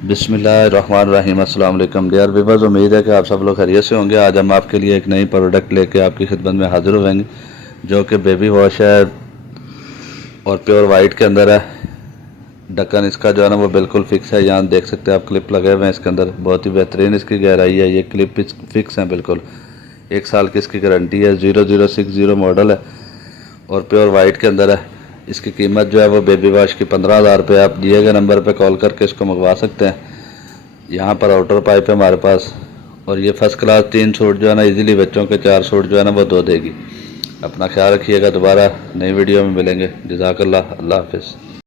बिस्मिल्लाहिर्रहमानिर्रहीम। अस्सलाम वालेकुम डियर व्यूअर्स, उम्मीद है कि आप सब लोग खैरियत से होंगे। आज हम आपके लिए एक नई प्रोडक्ट लेके आपकी खिदमत में हाजिर होंगे, जो कि बेबी वॉश है और प्योर वाइट के अंदर है। ढक्कन इसका जो है ना वो बिल्कुल फिक्स है। यहाँ देख सकते हैं आप, क्लिप लगे हुए हैं इसके अंदर। बहुत ही बेहतरीन इसकी गहराई है। ये क्लिप फिक्स है बिल्कुल। 1 साल की इसकी गारंटी है। 0060 मॉडल है और प्योर वाइट के अंदर है। इसकी कीमत जो है वो बेबी वॉश की 15,000 रुपये। आप दिए गए नंबर पे कॉल करके इसको मंगवा सकते हैं। यहाँ पर आउटर पाइप है हमारे पास, और ये फर्स्ट क्लास 3 सूट जो है ना इजीली बच्चों के 4 सूट जो है ना वो धो देगी। अपना ख्याल रखिएगा। दोबारा नई वीडियो में मिलेंगे। जज़ाकल्लाह। अल्लाह हाफिज़।